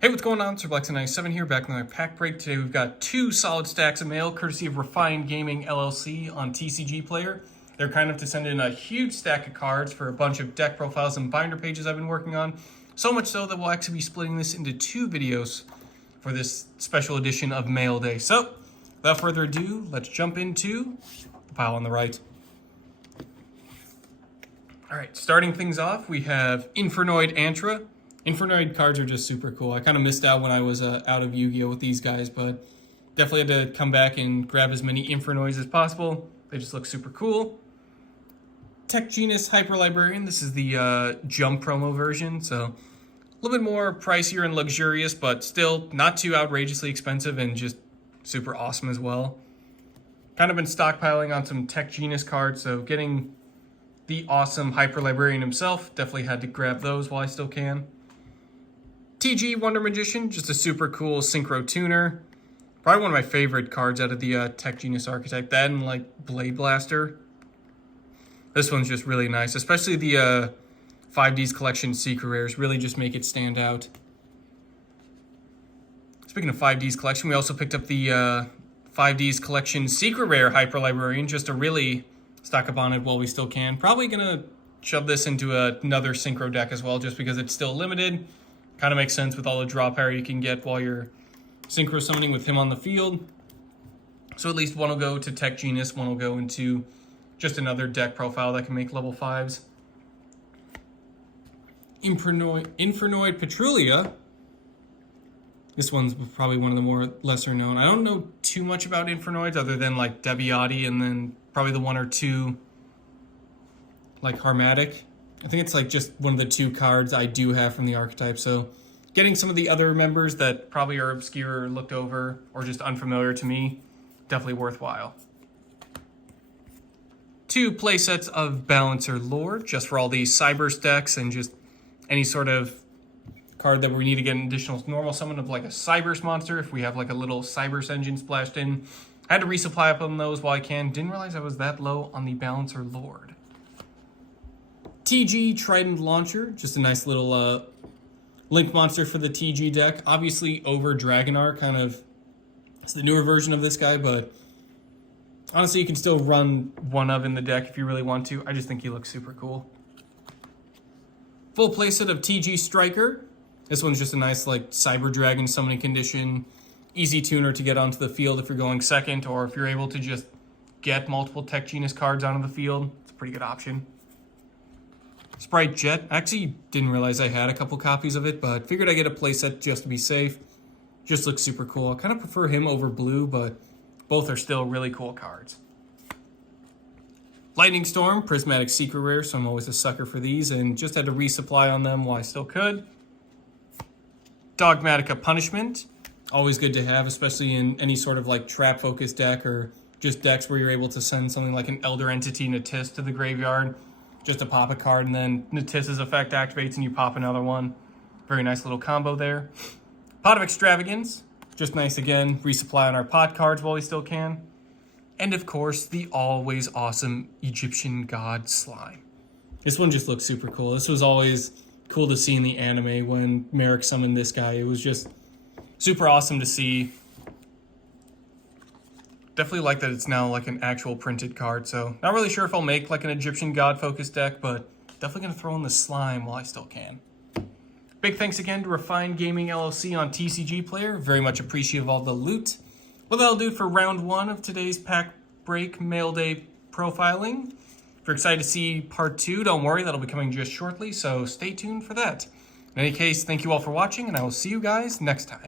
Hey, what's going on? Spright97 here, back in my pack break. Today we've got two solid stacks of mail, courtesy of RefinedGamingLLC on TCGPlayer. They're kind enough to send in a huge stack of cards for a bunch of deck profiles and binder pages I've been working on. So much so that we'll actually be splitting this into two videos for this special edition of Mail Day. So, without further ado, let's jump into the pile on the right. Alright, starting things off, we have Infernoid Antra. Infernoid cards are just super cool. I kind of missed out when I was out of YuGiOh with these guys, but definitely had to come back and grab as many Infernoids as possible. They just look super cool. Tech Genus Hyper Librarian. This is the Jump promo version, so a little bit more pricier and luxurious, but still not too outrageously expensive and just super awesome as well. Kind of been stockpiling on some Tech Genus cards, so getting the awesome Hyper Librarian himself, definitely had to grab those while I still can. TG Wonder Magician, just a super cool Synchro Tuner. Probably one of my favorite cards out of the Tech Genus archetype. That and like Blade Blaster. This one's just really nice, especially the 5Ds collection Secret Rares really just make it stand out. Speaking of 5Ds collection, we also picked up the 5Ds collection Secret Rare Hyper Librarian just to really stock up on it while we still can. Probably gonna shove this into another Synchro deck as well, just because it's still limited. Kind of makes sense with all the draw power you can get while you're Synchro summoning with him on the field. So at least one will go to Tech Genus, one will go into just another deck profile that can make level 5s. Infernoid Petrulia. This one's probably one of the more lesser known. I don't know too much about Infernoids other than like Deviati and then probably the one or two like Harmatic. I think it's like just one of the two cards I do have from the archetype, so getting some of the other members that probably are obscure or looked over or just unfamiliar to me, definitely worthwhile. Two playsets of Balancer Lore, just for all these Cyber stacks and just any sort of card that we need to get an additional normal summon of like a Cybers monster if we have like a little Cybers engine splashed in. I had to resupply up on those while I can. Didn't realize I was that low on the Balancer Lord. TG Trident Launcher, just a nice little link monster for the TG deck. Obviously over Dragonar, kind of, it's the newer version of this guy, but honestly you can still run one of in the deck if you really want to. I just think he looks super cool. Full playset of TG Striker. This one's just a nice like Cyber Dragon summoning condition. Easy tuner to get onto the field if you're going second, or if you're able to just get multiple Tech Genus cards onto the field. It's a pretty good option. Spright Jet. Actually, didn't realize I had a couple copies of it, but figured I'd get a playset just to be safe. Just looks super cool. I kind of prefer him over Blue, but both are still really cool cards. Lightning Storm, Prismatic Secret Rare, so I'm always a sucker for these, and just had to resupply on them while I still could. Dogmatica Punishment. Always good to have, especially in any sort of like trap-focused deck or just decks where you're able to send something like an Elder Entity Natis to the graveyard. Just to pop a card and then Natis's effect activates and you pop another one. Very nice little combo there. Pot of Extravagance. Just nice again. Resupply on our pot cards while we still can. And of course, the always awesome Egyptian God Slime. This one just looks super cool. This was always cool to see in the anime when Merrick summoned this guy. It was just super awesome to see. Definitely like that it's now like an actual printed card, so not really sure if I'll make like an Egyptian god focused deck, but definitely gonna throw in the slime while I still can. Big thanks again to RefinedGamingLLC on TCGPlayer. Very much appreciative of all the loot. Well, that'll do it for round one of today's pack break mail day profiling. If you're excited to see part 2, don't worry, that'll be coming just shortly, so stay tuned for that. In any case, thank you all for watching, and I will see you guys next time.